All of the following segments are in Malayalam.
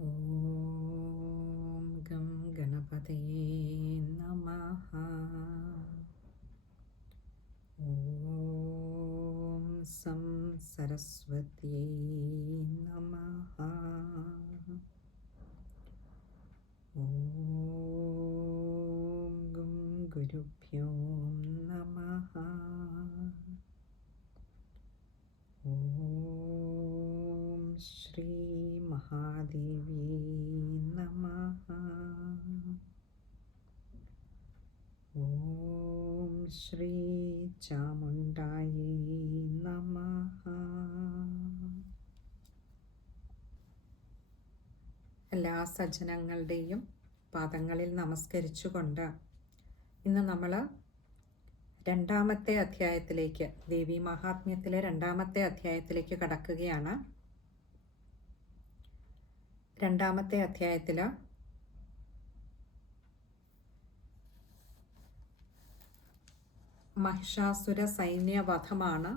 ഓം ഗം ഗണപതയേ നമ. ഓം സം സരസ്വത്യേ നമ. ഓം ശ്രീ ചാമുണ്ടായി നമ. എല്ലാ സജ്ജനങ്ങളുടെയും പാദങ്ങളിൽ നമസ്കരിച്ചുകൊണ്ട് ഇന്ന് നമ്മൾ രണ്ടാമത്തെ അധ്യായത്തിലേക്ക് ദേവി മഹാത്മ്യത്തിലെ രണ്ടാമത്തെ അധ്യായത്തിലേക്ക് കടക്കുകയാണ്. രണ്ടാമത്തെ അധ്യായത്തിൽ മഹിഷാസുര സൈന്യവധമാണ്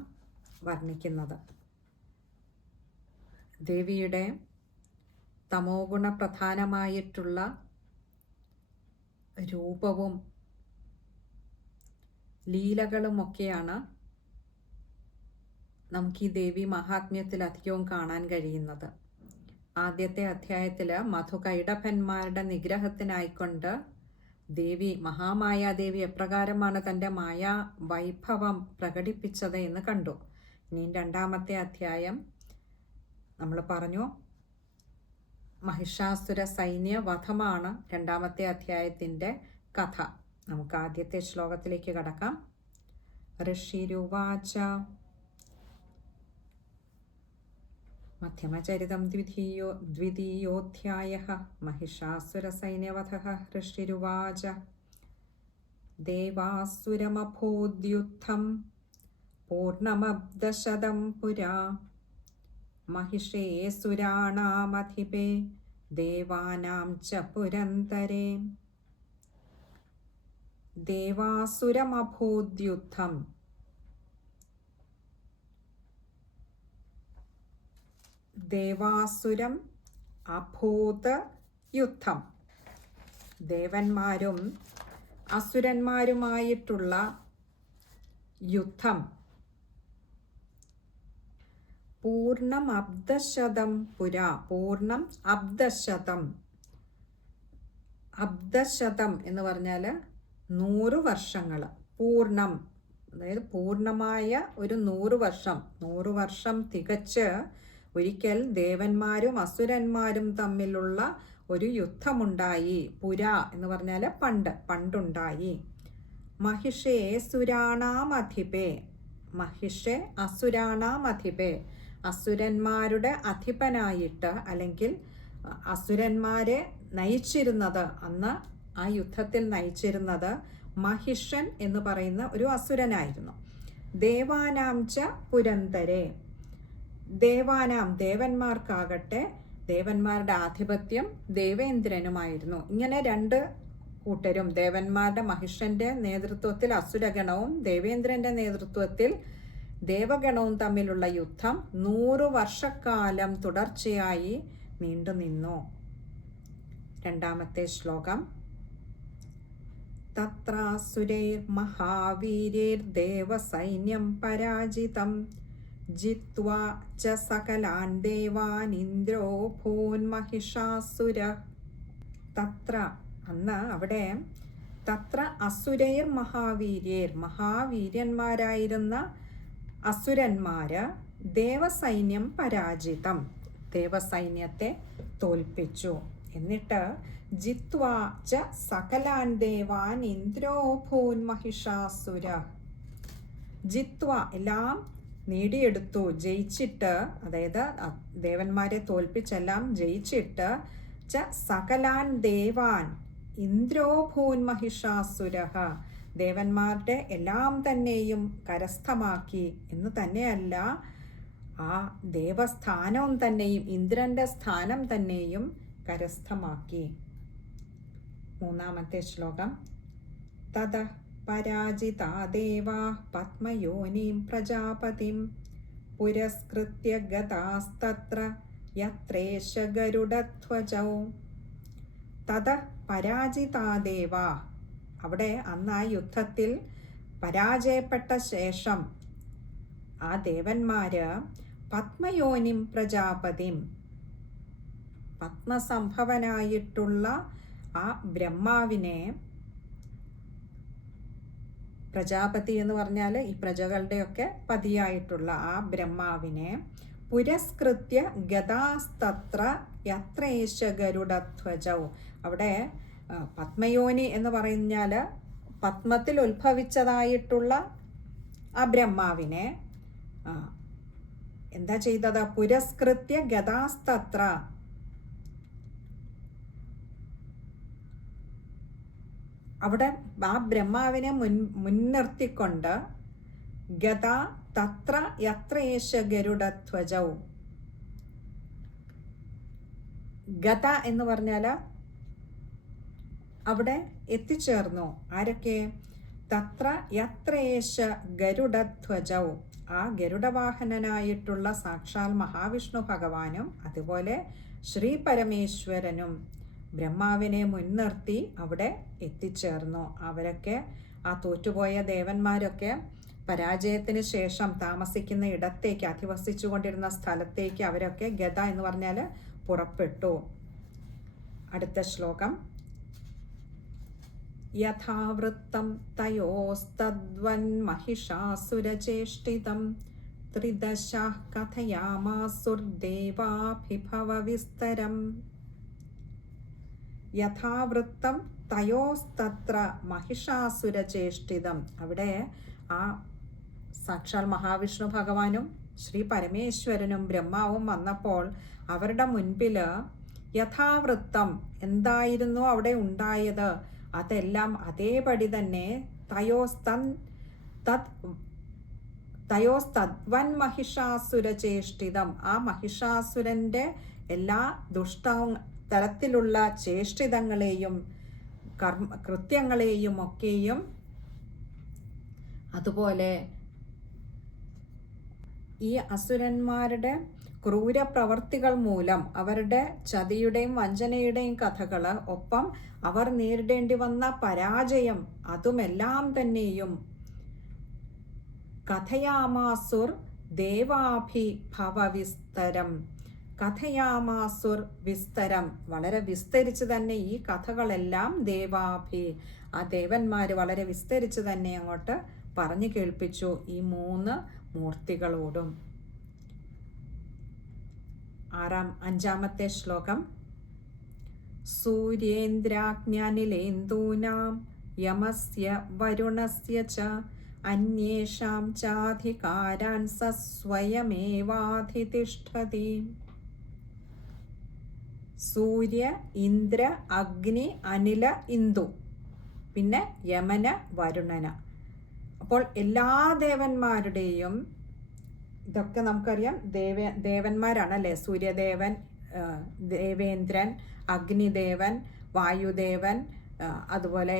വർണിക്കുന്നത്. ദേവിയുടെ തമോ ഗുണപ്രധാനമായിട്ടുള്ള രൂപവും ലീലകളുമൊക്കെയാണ് നമുക്ക് ഈ ദേവി മഹാത്മ്യത്തിൽ അധികവും കാണാൻ കഴിയുന്നത്. ആദ്യത്തെ അധ്യായത്തിൽ മധുകൈടഭന്മാരുടെ നിഗ്രഹത്തിനായിക്കൊണ്ട് ദേവി മഹാമായാദേവി എപ്രകാരമാണ് തന്റെ മായാ വൈഭവം പ്രകടിപ്പിച്ചത് എന്ന് കണ്ടു. ഇനി രണ്ടാമത്തെ അധ്യായം നമ്മൾ പറഞ്ഞു. മഹിഷാസുര സൈന്യ വധമാണ് രണ്ടാമത്തെ അധ്യായത്തിന്റെ കഥ. നമുക്ക് ആദ്യത്തെ ശ്ലോകത്തിലേക്ക് കടക്കാം. ഋഷിരുവാച മധ്യമചരിതം ദ്വിതീയോ ദ്വിതീയോധ്യായ മഹിഷാസുരസൈന്യവധ ഋഷിരുവാച ദേവാസുരമഭൂദ്യുദ്ധം പൂർണ്ണമബ്ദശതം പുരാ महिषे सुराणामधिपे देवानां च पुरन्तरे देवासुरमभूद्युद्धम् ദേവാസുരം അഭൂത യുദ്ധം. ദേവന്മാരും അസുരന്മാരുമായിട്ടുള്ള യുദ്ധം. പൂർണം അബ്ദശതം പുര പൂർണം അബ്ദശതം അബ്ദശതം എന്ന് പറഞ്ഞാൽ നൂറ് വർഷങ്ങൾ പൂർണം അതായത് പൂർണമായ ഒരു നൂറ് വർഷം. നൂറ് വർഷം തികച്ച് ഒരിക്കൽ ദേവന്മാരും അസുരന്മാരും തമ്മിലുള്ള ഒരു യുദ്ധമുണ്ടായി. പുര എന്ന് പറഞ്ഞാൽ പണ്ട് പണ്ടുണ്ടായി. മഹിഷേ സുരാണാമധിപേ. മഹിഷേ അസുരാണാമധിപേ. അസുരന്മാരുടെ അധിപനായിട്ട് അല്ലെങ്കിൽ അസുരന്മാരെ നയിച്ചിരുന്നത് അന്ന് ആ യുദ്ധത്തിൽ നയിച്ചിരുന്നത് മഹിഷൻ എന്ന് പറയുന്ന ഒരു അസുരനായിരുന്നു. ദേവാനാംച പുരന്തരെ. ദേവാനാം ദേവന്മാർക്കാകട്ടെ ദേവന്മാരുടെ ആധിപത്യം ദേവേന്ദ്രനുമായിരുന്നു. ഇങ്ങനെ രണ്ട് കൂട്ടരും ദേവന്മാരുടെ മഹിഷന്റെ നേതൃത്വത്തിൽ അസുരഗണവും ദേവേന്ദ്രന്റെ നേതൃത്വത്തിൽ ദേവഗണവും തമ്മിലുള്ള യുദ്ധം നൂറു വർഷക്കാലം തുടർച്ചയായി നീണ്ടുനിന്നു രണ്ടാമത്തെ ശ്ലോകം. തത്രാസുരൈർ മഹാവീരൈർ ദേവസൈന്യം പരാജിതം ജിത്വാ ച സകലാൻ ദേവാനിന്ദ്രോ ഭൂന്മഹിഷാസുര തത്ര അന്ന് അവിടെ തത്ര അസുരൈർ മഹാവീര്യർ മഹാവീര്യന്മാരായിരുന്ന അസുരന്മാര് ദേവസൈന്യം പരാജിതം ദേവസൈന്യത്തെ തോൽപ്പിച്ചു. എന്നിട്ട് ജിത്വാ ച സകലാൻ ദേവാൻ ഇന്ദ്രോ ഭൂൻ മഹിഷാസുര ജിത്വ എല്ലാം നേടിയെടുത്തു. ജയിച്ചിട്ട് അതായത് ദേവന്മാരെ തോൽപ്പിച്ചെല്ലാം ജയിച്ചിട്ട് ച സകലാൻ ദേവാൻ ഇന്ദ്രോ ഭൂൻ മഹിഷാസുര ദേവന്മാരുടെ എല്ലാം തന്നെയും കരസ്ഥമാക്കി. എന്ന് തന്നെയല്ല ആ ദേവസ്ഥാനവും തന്നെയും ഇന്ദ്രന്റെ സ്ഥാനം തന്നെയും കരസ്ഥമാക്കി. മൂന്നാമത്തെ ശ്ലോകം. തത ദേവാ പത്മയോനിം പ്രജാപതിം. പുരസ്കൃത്യ ഗതാസ്തത്ര യത്രേശ ഗരുഡധ്വജൗ. തത പരാജിതാദേവ. അവിടെ അന്ന് ആ യുദ്ധത്തിൽ പരാജയപ്പെട്ട ശേഷം ആ ദേവന്മാര് പത്മയോനിം പ്രജാപതിം. പത്മസംഭവനായിട്ടുള്ള ആ ബ്രഹ്മാവിനെ പ്രജാപതി എന്ന് പറഞ്ഞാൽ ഈ പ്രജകളുടെയൊക്കെ പതിയായിട്ടുള്ള ആ ബ്രഹ്മാവിനെ പുരസ്കൃത്യ ഗതാസ്തത്ര യത്രേശ ഗരുഡധ്വജൗ. അവിടെ പത്മയോനി എന്ന് പറഞ്ഞാൽ പത്മത്തിൽ ഉത്ഭവിച്ചതായിട്ടുള്ള ആ ബ്രഹ്മാവിനെ എന്താ ചെയ്തത്? പുരസ്കൃത്യ ഗതാസ്തത്ര അവിടെ ആ ബ്രഹ്മാവിനെ മുൻ മുൻനിർത്തിക്കൊണ്ട് ഗത തത്ര യത്രേശ ഗരുഡ ധ്വജവും ഗത എന്ന് പറഞ്ഞാൽ അവിടെ എത്തിച്ചേർന്നു. ആരൊക്കെ? തത്ര യത്രേശ ഗരുഡ ധ്വജവും ആ ഗരുഡവാഹനനായിട്ടുള്ള സാക്ഷാൽ മഹാവിഷ്ണു ഭഗവാനും അതുപോലെ ശ്രീ പരമേശ്വരനും ബ്രഹ്മാവിനെ മുൻനിർത്തി അവിടെ എത്തിച്ചേർന്നു. അവരൊക്കെ ആ തോറ്റുപോയ ദേവന്മാരൊക്കെ പരാജയത്തിന് ശേഷം താമസിക്കുന്ന ഇടത്തേക്ക് അധിവസിച്ചു കൊണ്ടിരുന്ന സ്ഥലത്തേക്ക് അവരൊക്കെ ഗത എന്ന് പറഞ്ഞാൽ പുറപ്പെട്ടു. അടുത്ത ശ്ലോകം. യഥാവൃത്തം തയോസ്തദ്വന്മഹിഷാസുരചേഷ്ടിതം ത്രിദശ കഥയാമാസുർദേവാഭിഭവ വിസ്തരം യഥാവൃത്തം തയോസ്തത്ര മഹിഷാസുരചേഷ്ടിതം. അവിടെ ആ സാക്ഷാൽ മഹാവിഷ്ണു ഭഗവാനും ശ്രീ പരമേശ്വരനും ബ്രഹ്മാവും വന്നപ്പോൾ അവരുടെ മുൻപിൽ യഥാവൃത്തം എന്തായിരുന്നു അവിടെ ഉണ്ടായത്? അതെല്ലാം അതേപടി തന്നെ തയോസ്തൻ തത് തയോസ്തദ്വൻ മഹിഷാസുരചേഷ്ടിതം. ആ മഹിഷാസുരന്റെ എല്ലാ ദുഷ്ട തരത്തിലുള്ള ചേഷ്ടിതങ്ങളെയും കർമ്മ കൃത്യങ്ങളെയും ഒക്കെയും അതുപോലെ ഈ അസുരന്മാരുടെ ക്രൂരപ്രവർത്തികൾ മൂലം അവരുടെ ചതിയുടെയും വഞ്ചനയുടെയും കഥകൾ ഒപ്പം അവർ നേരിടേണ്ടി വന്ന പരാജയം അതുമെല്ലാം തന്നെയും കഥയാമാസുർ ദേവാഭിഭവവിസ്തരം. കഥയാമാസുർ വിസ്തരം. വളരെ വിസ്തരിച്ച് തന്നെ ഈ കഥകളെല്ലാം ദേവാഭി ആ ദേവന്മാർ വളരെ വിസ്തരിച്ച് തന്നെ അങ്ങോട്ട് പറഞ്ഞു കേൾപ്പിച്ചു ഈ മൂന്ന് മൂർത്തികളോടും. ആറാം അഞ്ചാമത്തെ ശ്ലോകം. സൂര്യേന്ദ്രാജ്ഞാനിലേന്ദൂനാം യമസ്യ വരുണസ്യ ച അന്യേഷാം ചാധികാരാൻ സസ്വയമേവാധിതിഷ്ഠതി സൂര്യ ഇന്ദ്ര അഗ്നി അനില ഇന്ദു. പിന്നെ യമന വരുണന. അപ്പോൾ എല്ലാ ദേവന്മാരുടെയും ഇതൊക്കെ നമുക്കറിയാം. ദേവ ദേവന്മാരാണ് അല്ലേ? സൂര്യദേവൻ ദേവേന്ദ്രൻ അഗ്നിദേവൻ വായുദേവൻ അതുപോലെ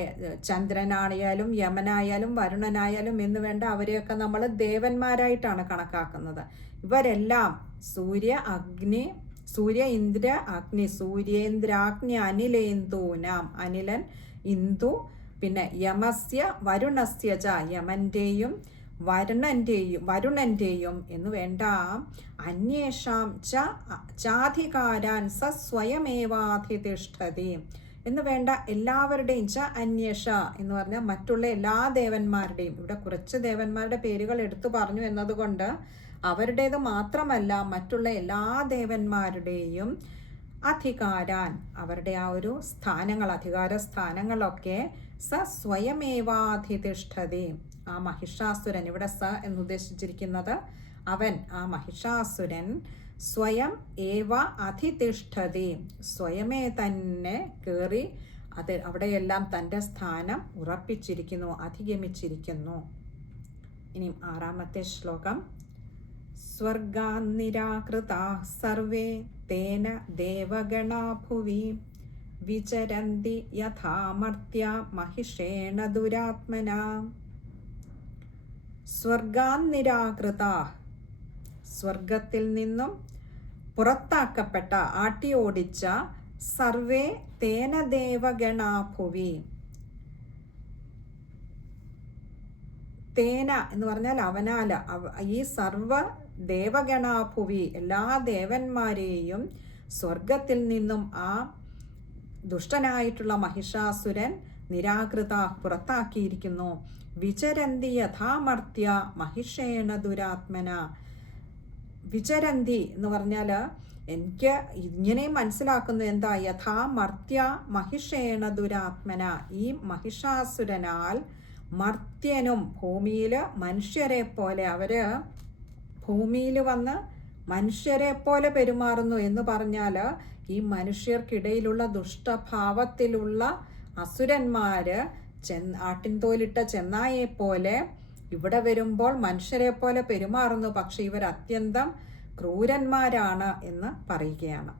ചന്ദ്രനായാലും യമനായാലും വരുണനായാലും എന്ന് വേണ്ട അവരെയൊക്കെ നമ്മൾ ദേവന്മാരായിട്ടാണ് കണക്കാക്കുന്നത്. ഇവരെല്ലാം സൂര്യ അഗ്നി സൂര്യ ഇന്ദ്ര അഗ്നി സൂര്യേന്ദ്രാഗ്നി അനിലേന്ദൂനാം അനിലൻ ഇന്ദു പിന്നെ യമസ്യ വരുണസ്യ ച. യമന്റെയും വരുണന്റെയും വരുണന്റെയും എന്ന് വേണ്ട. അന്വേഷാം ച ചാധികാരാൻ സ സ്വയമേവാധിതിഷ്ഠതി എന്ന് വേണ്ട. എല്ലാവരുടെയും ച അന്വേഷ എന്ന് പറഞ്ഞാൽ മറ്റുള്ള എല്ലാ ദേവന്മാരുടെയും. ഇവിടെ കുറച്ച് ദേവന്മാരുടെ പേരുകൾ എടുത്തു പറഞ്ഞു എന്നതുകൊണ്ട് അവരുടേത് മാത്രമല്ല മറ്റുള്ള എല്ലാ ദേവന്മാരുടെയും അധികാരാൻ അവരുടെ ആ ഒരു സ്ഥാനങ്ങൾ അധികാര സ്ഥാനങ്ങളൊക്കെ സ സ്വയമേവാധിതിഷ്ഠതി ആ മഹിഷാസുരൻ ഇവിടെ സ എന്നുദ്ദേശിച്ചിരിക്കുന്നത് അവൻ ആ മഹിഷാസുരൻ സ്വയം ഏവ അധിതിഷ്ഠതി സ്വയമേ തന്നെ കയറി അത് അവിടെയെല്ലാം തന്റെ സ്ഥാനം ഉറപ്പിച്ചിരിക്കുന്നു അധിഗമിച്ചിരിക്കുന്നു. ഇനി ആറാമത്തെ ശ്ലോകം. സ്വർഗാന്നിരാകൃതാः സർവേ തേന ദേവഗണാ ഭുവി വിചരന്തി യഥാമർത്യ महिषेण ദുരാത്മന സ്വർഗാന്നിരാകൃത സ്വർഗത്തിൽ നിന്നും പുറത്താക്കപ്പെട്ട ആട്ടിയോടിച്ച സർവേ തേന ദേവഗണാഭുവി തേന എന്ന് പറഞ്ഞാൽ അവനാൽ ഈ സർവ ദേവഗണാഭുവി എല്ലാ ദേവന്മാരെയും സ്വർഗത്തിൽ നിന്നും ആ ദുഷ്ടനായിട്ടുള്ള മഹിഷാസുരൻ നിരാകൃത പുറത്താക്കിയിരിക്കുന്നു. വിചരന്തി യഥാമർത്യ മഹിഷേണ ദുരാത്മന. വിചരന്തി എന്ന് പറഞ്ഞാൽ എനിക്ക് ഇങ്ങനെയും മനസ്സിലാക്കുന്നു എന്താ? യഥാമർത്യ മഹിഷേണ ദുരാത്മന. ഈ മഹിഷാസുരനാൽ മർത്യനും ഭൂമിയിൽ മനുഷ്യരെ പോലെ അവർ ഭൂമിയിൽ വന്ന് മനുഷ്യരെ പോലെ പെരുമാറുന്നു എന്ന് പറഞ്ഞാൽ ഈ മനുഷ്യർക്കിടയിലുള്ള ദുഷ്ടഭാവത്തിലുള്ള അസുരന്മാർ ചെ ആട്ടിൻതോലിട്ട ചെന്നായെ പോലെ ഇവിടെ വരുമ്പോൾ മനുഷ്യരെ പോലെ പെരുമാറുന്നു. പക്ഷെ ഇവർ അത്യന്തം ക്രൂരന്മാരാണ് എന്ന് പറയുകയാണ്.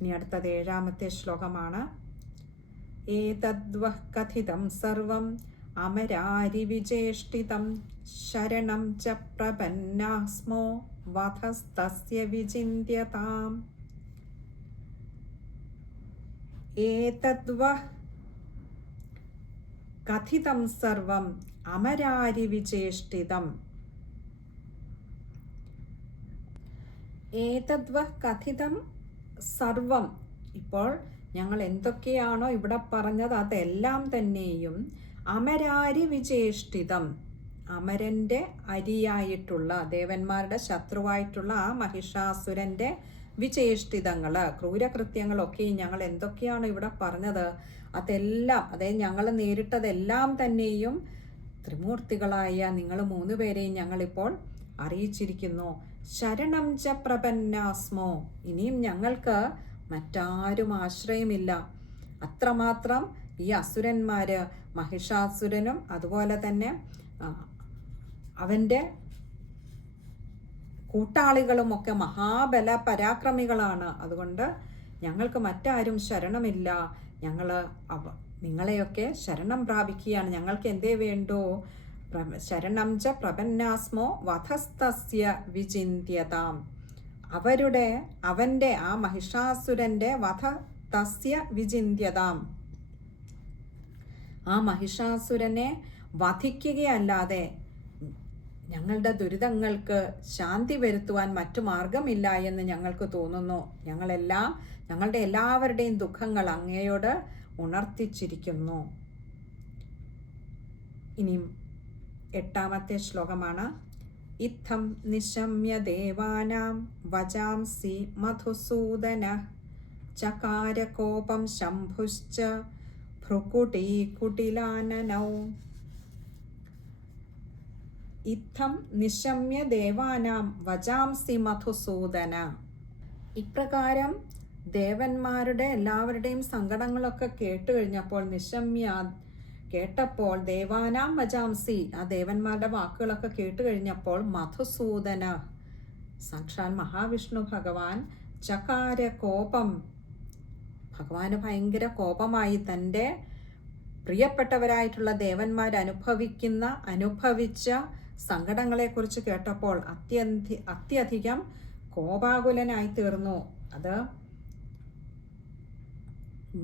ഇനി അടുത്തത് ഏഴാമത്തെ ശ്ലോകമാണ്. ഏതദ്വ കഥിതം സർവം അമരാരിവിചേഷ്ടിതം ശരണം ച പ്രപന്നാസ്മോ വധസ്തസ്യ വിചിന്യതാം ഏതദ്വ കഥിതം സർവം അമരാരിവിചേഷ്ടിതം ഏതദ്വ കഥിതം സർവം ഇപ്പോൾ ഞങ്ങൾ എന്തൊക്കെയാണോ ഇവിടെ പറഞ്ഞത് അതെല്ലാം തന്നെയും അമരാരി വിചേഷ്ടിതം അമരന്റെ അരിയായിട്ടുള്ള ദേവന്മാരുടെ ശത്രുവായിട്ടുള്ള ആ മഹിഷാസുരന്റെ വിചേഷ്ടിതങ്ങൾ ക്രൂരകൃത്യങ്ങളൊക്കെ ഞങ്ങൾ എന്തൊക്കെയാണ് ഇവിടെ പറഞ്ഞത്? അതെല്ലാം അതായത് ഞങ്ങൾ നേരിട്ടതെല്ലാം തന്നെയും ത്രിമൂർത്തികളായ നിങ്ങൾ മൂന്ന് പേരെയും ഞങ്ങളിപ്പോൾ അറിയിച്ചിരിക്കുന്നു. ശരണം ച പ്രപന്നാസ്മോ. ഇനിയും ഞങ്ങൾക്ക് മറ്റാരും ആശ്രയമില്ല. അത്രമാത്രം ഈ അസുരന്മാര് മഹിഷാസുരനും അതുപോലെ തന്നെ അവന്റെ കൂട്ടാളികളും ഒക്കെ മഹാബല പരാക്രമികളാണ് അതുകൊണ്ട് ഞങ്ങൾക്ക് മറ്റാരും ശരണമില്ല. ഞങ്ങൾ അവ നിങ്ങളെയൊക്കെ ശരണം പ്രാപിക്കുകയാണ്. ഞങ്ങൾക്ക് എന്തേ വേണ്ടോ? ശരണം ച പ്രപന്നാസ്മോ വധസ്തസ്യ വിചിന്യതാം അവരുടെ അവന്റെ ആ മഹിഷാസുരന്റെ വധ തസ്യ വിചിന്യതാം ആ മഹിഷാസുരനെ വധിക്കുകയല്ലാതെ ഞങ്ങളുടെ ദുരിതങ്ങൾക്ക് ശാന്തി വരുത്തുവാൻ മറ്റു മാർഗമില്ല എന്ന് ഞങ്ങൾക്ക് തോന്നുന്നു. ഞങ്ങളെല്ലാം ഞങ്ങളുടെ എല്ലാവരുടെയും ദുഃഖങ്ങൾ അങ്ങയോട് ഉണർത്തിച്ചിരിക്കുന്നു. ഇനിയും എട്ടാമത്തെ ശ്ലോകമാണ്. ഇത്തം നിശമ്യ ദേവാനാം വജാംസി മധുസൂദന ചകാരകോപം ശംഭുശ്ച ഭ്രുകുടീകുടിലാനനൗ ഇത്തം നിശമ്യ ദേവാനാം വജാംസി മധുസൂദന. ഇപ്രകാരം ദേവന്മാരുടെ എല്ലാവരുടെയും സങ്കടങ്ങളൊക്കെ കേട്ട് കഴിഞ്ഞപ്പോൾ നിശമ്യ കേട്ടപ്പോൾ ദേവാനാം വജാംസി ആ ദേവന്മാരുടെ വാക്കുകളൊക്കെ കേട്ട് കഴിഞ്ഞപ്പോൾ മധുസൂദന. സാക്ഷാൽ മഹാവിഷ്ണു ഭഗവാൻ ചകാര കോപം ഭഗവാന് ഭയങ്കര കോപമായി തന്റെ പ്രിയപ്പെട്ടവരായിട്ടുള്ള ദേവന്മാർ അനുഭവിക്കുന്ന അനുഭവിച്ച സങ്കടങ്ങളെക്കുറിച്ച് കേട്ടപ്പോൾ അത്യന്തി അത്യധികം കോപാകുലനായി തീർന്നു. അത്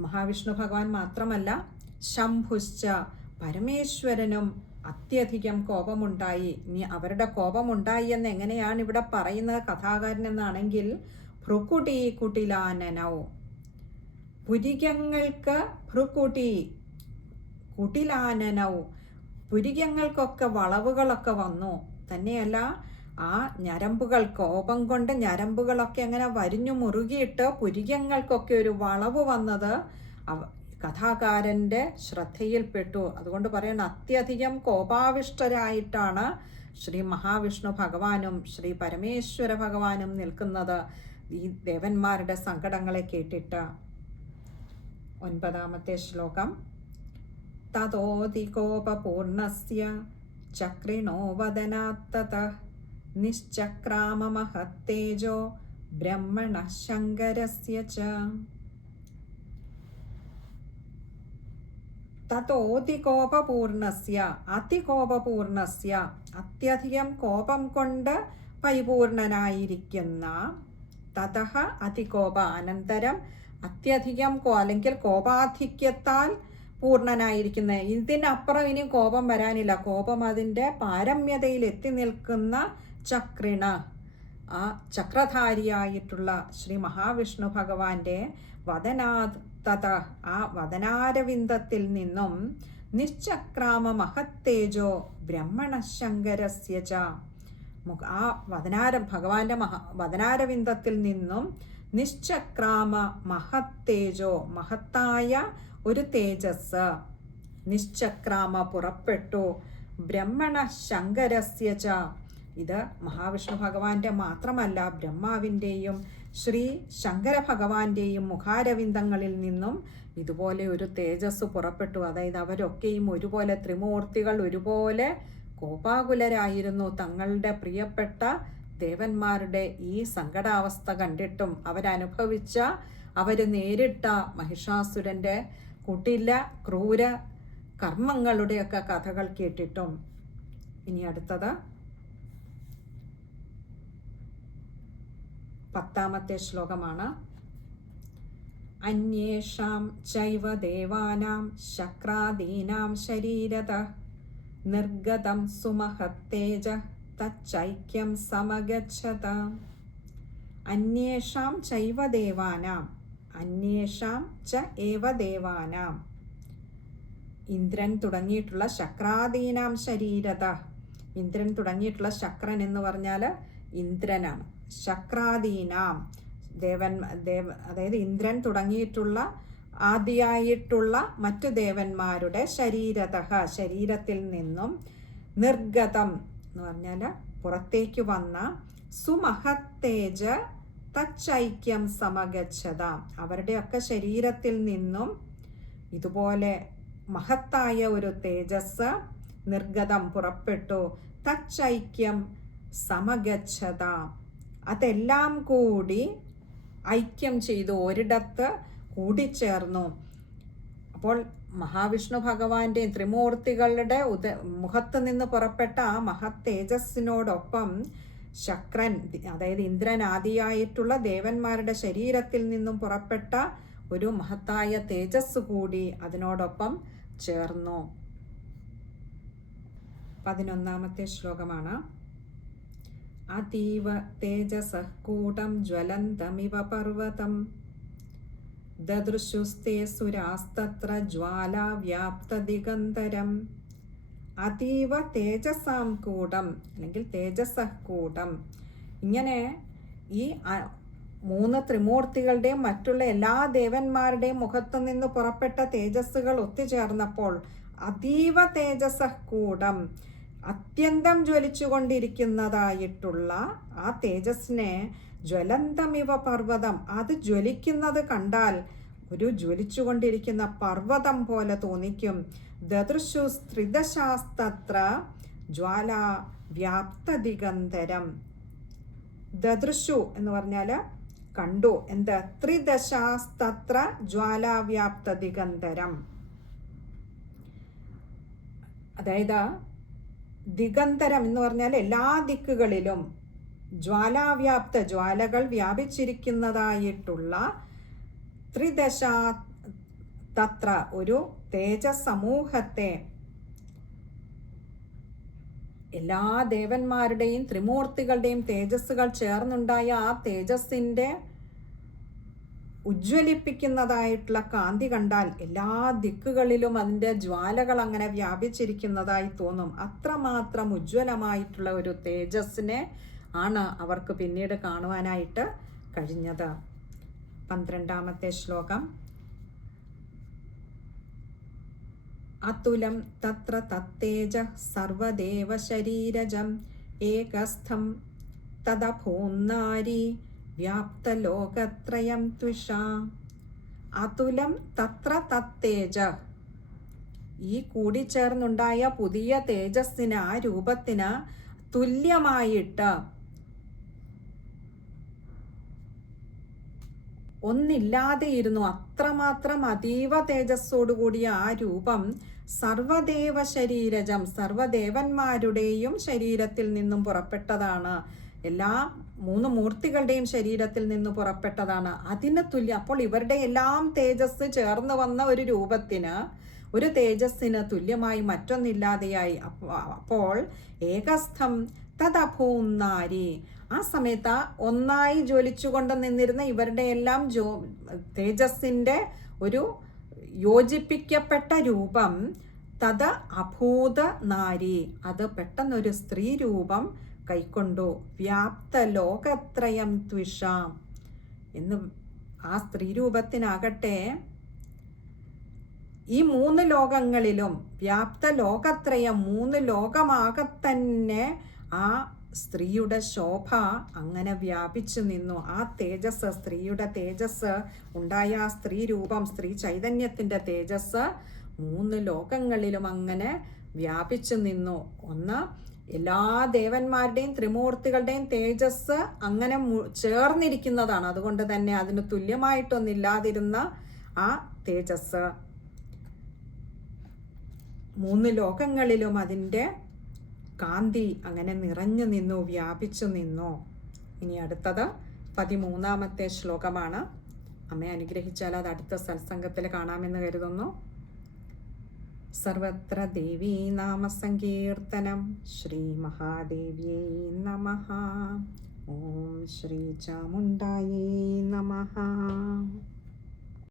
മഹാവിഷ്ണു ഭഗവാൻ മാത്രമല്ല ശംഭുശ്ച പരമേശ്വരനും അത്യധികം കോപമുണ്ടായി. ഇനി അവരുടെ കോപമുണ്ടായി എന്ന് എങ്ങനെയാണ് ഇവിടെ പറയുന്നത് കഥാകാരൻ എന്നാണെങ്കിൽ ഭ്രുക്കുട്ടി കുട്ടിലാനനോ പുരികങ്ങൾക്ക് ഭ്രുക്കൂട്ടി കുട്ടിലാനനൗ പുരികങ്ങൾക്കൊക്കെ വളവുകളൊക്കെ വന്നു. തന്നെയല്ല ആ ഞരമ്പുകൾ കോപം കൊണ്ട് ഞരമ്പുകളൊക്കെ അങ്ങനെ വരിഞ്ഞു മുറുകിയിട്ട് പുരികങ്ങൾക്കൊക്കെ ഒരു വളവ് വന്നത് കഥാകാരന്റെ ശ്രദ്ധയിൽപ്പെട്ടു. അതുകൊണ്ട് പറയണം അത്യധികം കോപാവിഷ്ടരായിട്ടാണ് ശ്രീ മഹാവിഷ്ണു ഭഗവാനും ശ്രീ പരമേശ്വര ഭഗവാനും നിൽക്കുന്നത്. ഈ ദേവന്മാരുടെ സങ്കടങ്ങളെ കേട്ടിട്ട് ഒൻപതാമത്തെ ശ്ലോകം. തതോതികോപപൂർണസ്യ ചക്രിണോ വദനാത്തത. നിശ്ചക്രാമമഹത്തേജോ ബ്രഹ്മണ ശങ്കരസ്യ ച തതോതികോപപൂർണസ്യ അതികോപപൂർണസ്യ അത്യധികം കോപം കൊണ്ട് പരിപൂർണനായിരിക്കുന്ന തതഹ അതികോപ അനന്തരം അത്യധികം അല്ലെങ്കിൽ കോപാധിക്യത്താൽ പൂർണനായിരിക്കുന്ന ഇതിനപ്പുറം ഇനി കോപം വരാനില്ല. കോപം അതിന്റെ പാരമ്യതയിൽ എത്തി നിൽക്കുന്ന ചക്രിണ. ആ ചക്രധാരിയായിട്ടുള്ള ശ്രീ മഹാവിഷ്ണു ഭഗവാന്റെ വദനാത് തത ആ വദനാരവിന്ദത്തിൽ നിന്നും നിശ്ചക്രാമ മഹത്തേജോ ബ്രഹ്മണശങ്കരസ്യ ച മുഖ- ആ വദനാര ഭഗവാന്റെ മഹ വദനാരവിന്ദത്തിൽ നിന്നും നിശ്ചക്രാമ മഹത്തേജോ മഹത്തായ ഒരു തേജസ്. നിശ്ചക്രാമ പുറപ്പെട്ടു. ബ്രഹ്മണ ശങ്കരസ്യ ച. ഇത് മഹാവിഷ്ണു ഭഗവാന്റെ മാത്രമല്ല ബ്രഹ്മാവിന്റെയും ശ്രീ ശങ്കര ഭഗവാന്റെയും മുഖാരവിന്ദങ്ങളിൽ നിന്നും ഇതുപോലെ ഒരു തേജസ് പുറപ്പെട്ടു. അതായത് അവരൊക്കെയും ഒരുപോലെ ത്രിമൂർത്തികൾ ഒരുപോലെ കോപാകുലരായിരുന്നു. തങ്ങളുടെ പ്രിയപ്പെട്ട ദേവന്മാരുടെ ഈ സങ്കടാവസ്ഥ കണ്ടിട്ടും അവരനുഭവിച്ച അവർ നേരിട്ട മഹിഷാസുരന്റെ കുടില ക്രൂര കർമ്മങ്ങളുടെയൊക്കെ കഥകൾ കേട്ടിട്ടും. ഇനി അടുത്തത്. പത്താമത്തെ ശ്ലോകമാണ്. അന്യേഷാം ചൈവ ദേവാനാം ശക്രാദീനാം ശരീരത നിർഗതം സുമഹത്തേജ തച്ചൈക്യം സമഗച്ഛത അന്യേഷാം ചൈവ ദേവാനാം അന്യേഷാം ച ഏവ ദേവാനാം ഇന്ദ്രൻ തുടങ്ങിയിട്ടുള്ള ശക്രാദീനാം ശരീരത. ഇന്ദ്രൻ തുടങ്ങിയിട്ടുള്ള ശക്രൻ എന്ന് പറഞ്ഞാൽ ഇന്ദ്രനാണ്. ശക്രാദീനാം. ദേവൻ ദേവ അതായത് ഇന്ദ്രൻ തുടങ്ങിയിട്ടുള്ള ആദിയായിട്ടുള്ള മറ്റു ദേവന്മാരുടെ ശരീരത ശരീരത്തിൽ നിന്നും നിർഗതം എന്ന് പറഞ്ഞാൽ പുറത്തേക്ക് വന്ന സുമഹത്തേജ തച്ചൈക്യം സമഗച്ഛത. അവരുടെയൊക്കെ ശരീരത്തിൽ നിന്നും ഇതുപോലെ മഹത്തായ ഒരു തേജസ് നിർഗതം പുറപ്പെട്ടു. തച്ചൈക്യം സമഗച്ഛത. അതെല്ലാം കൂടി ഐക്യം ചെയ്തു ഒരിടത്ത് കൂടിച്ചേർന്നു. അപ്പോൾ മഹാവിഷ്ണു ഭഗവാന്റെ ത്രിമൂർത്തികളുടെ ഉദ മുഖത്ത് നിന്ന് പുറപ്പെട്ട ആ മഹത് തേജസ്സിനോടൊപ്പം ശക്രൻ അതായത് ഇന്ദ്രൻ ആദിയായിട്ടുള്ള ദേവന്മാരുടെ ശരീരത്തിൽ നിന്നും പുറപ്പെട്ട ഒരു മഹത്തായ തേജസ് കൂടി അതിനോടൊപ്പം ചേർന്നു. പതിനൊന്നാമത്തെ ശ്ലോകമാണ്. അതീവ തേജസഃ കൂടം ജ്വലന്തമിവ പർവതം ദദൃശുസ്തേ സുരാസ്തത്ര ജ്വാലാ വ്യാപ്തദിഗന്തരം അതീവ തേജസാം കൂടം അല്ലെങ്കിൽ തേജസ കൂടം. ഇങ്ങനെ ഈ മൂന്ന് ത്രിമൂർത്തികളുടെയും മറ്റുള്ള എല്ലാ ദേവന്മാരുടെയും മുഖത്തു നിന്ന് പുറപ്പെട്ട തേജസ്സുകൾ ഒത്തുചേർന്നപ്പോൾ അതീവ തേജസ കൂടം. അത്യന്തം ജ്വലിച്ചുകൊണ്ടിരിക്കുന്നതായിട്ടുള്ള ആ തേജസ്സിനെ ജ്വലന്തമിവ പർവതം. അത് ജ്വലിക്കുന്നത് കണ്ടാൽ ഒരു ജ്വലിച്ചുകൊണ്ടിരിക്കുന്ന പർവതം പോലെ തോന്നിക്കും. ദദൃശു സ്ത്രിതശാസ്ത്ര ജ്വാല വ്യാപ്തദിഗന്തരം ദദൃശു എന്ന് പറഞ്ഞാൽ കണ്ടു എന്ത്? ത്രിദശാസ്തത്ര ജ്വാലാവ്യാപ്ത ദിഗന്തരം അതായത് ദിഗന്തരം എന്ന് പറഞ്ഞാൽ എല്ലാ ദിക്കുകളിലും ജ്വാലാവ്യാപ്ത ജ്വാലകൾ വ്യാപിച്ചിരിക്കുന്നതായിട്ടുള്ള ത്രിദശ തത്ര ഒരു തേജസമൂഹത്തെ എല്ലാ ദേവന്മാരുടെയും ത്രിമൂർത്തികളുടെയും തേജസ്സുകൾ ചേർന്നുണ്ടായ ആ തേജസ്സിന്റെ ഉജ്ജ്വലിപ്പിക്കുന്നതായിട്ടുള്ള കാന്തി കണ്ടാൽ എല്ലാ ദിക്കുകളിലും അതിന്റെ ജ്വാലകൾ അങ്ങനെ വ്യാപിച്ചിരിക്കുന്നതായി തോന്നും. അത്രമാത്രം ഉജ്ജ്വലമായിട്ടുള്ള ഒരു തേജസ്സിനെ ആണ് അവർക്ക് പിന്നീട് കാണുവാനായിട്ട് കഴിഞ്ഞത്. പന്ത്രണ്ടാമത്തെ ശ്ലോകം. അതുലം തത്ര തത്തേജ സർവദേവ ശരീരജം ഏകസ്ഥം തദഭൂന്നാരി വ്യാപ്തലോകത്രയം ത്വിഷ. അതുലം തത്ര തത്തേജ. ഈ കൂടിച്ചേർന്നുണ്ടായ പുതിയ തേജസ്സിന് ആ രൂപത്തിന് തുല്യമായിട്ട് ഒന്നില്ലാതെയിരുന്നു അത്രമാത്രം അതീവ തേജസ്സോടുകൂടിയ ആ രൂപം സർവദേവ ശരീരജം സർവദേവന്മാരുടെയും ശരീരത്തിൽ നിന്നും പുറപ്പെട്ടതാണ്. എല്ലാ മൂന്ന് മൂർത്തികളുടെയും ശരീരത്തിൽ നിന്ന് പുറപ്പെട്ടതാണ്. അതിന് തുല്യം അപ്പോൾ ഇവരുടെ എല്ലാം തേജസ് ചേർന്ന് വന്ന ഒരു രൂപത്തിന് ഒരു തേജസ്സിന് തുല്യമായി മറ്റൊന്നില്ലാതെയായി. അപ്പോൾ ഏകസ്ഥം തദഭൂന്നാരി ആ സമയത്ത് ഒന്നായി ജ്വലിച്ചുകൊണ്ട് നിന്നിരുന്ന ഇവരുടെ എല്ലാം ജോ തേജസ്സിന്റെ ഒരു യോജിപ്പിക്കപ്പെട്ട രൂപം തത് അഭൂത നാരി. അത് പെട്ടെന്നൊരു സ്ത്രീ രൂപം കൈക്കൊണ്ടു വ്യാപ്ത ലോകത്രയം ത്വിഷാം. എന്ന് ആ സ്ത്രീ രൂപത്തിനാകട്ടെ ഈ മൂന്ന് ലോകങ്ങളിലും വ്യാപ്ത ലോകത്രയം മൂന്ന് ലോകമാകെ തന്നെ ആ സ്ത്രീയുടെ ശോഭ അങ്ങനെ വ്യാപിച്ചു നിന്നു. ആ തേജസ് സ്ത്രീയുടെ തേജസ് ഉണ്ടായ ആ സ്ത്രീ രൂപം സ്ത്രീ ചൈതന്യത്തിന്റെ തേജസ് മൂന്ന് ലോകങ്ങളിലും അങ്ങനെ വ്യാപിച്ചു നിന്നു. ഒന്ന് എല്ലാ ദേവന്മാരുടെയും ത്രിമൂർത്തികളുടെയും തേജസ് അങ്ങനെ ചേർന്നിരിക്കുന്നതാണ്. അതുകൊണ്ട് തന്നെ അതിന് തുല്യമായിട്ടൊന്നില്ലാതിരുന്ന ആ തേജസ് മൂന്ന് ലോകങ്ങളിലും അതിന്റെ കാന്തി അങ്ങനെ നിറഞ്ഞു നിന്നു വ്യാപിച്ചു നിന്നു. ഇനി അടുത്തത് പതിമൂന്നാമത്തെ ശ്ലോകമാണ്. അമ്മയെ അനുഗ്രഹിച്ചാൽ അത് അടുത്ത സത്സംഗത്തിൽ കാണാമെന്ന് കരുതുന്നു. സർവത്ര ദേവീ നാമസങ്കീർത്തനം ശ്രീ മഹാദേവ്യൈ നമഃ ഓം ശ്രീ ചാമുണ്ടായേ നമഃ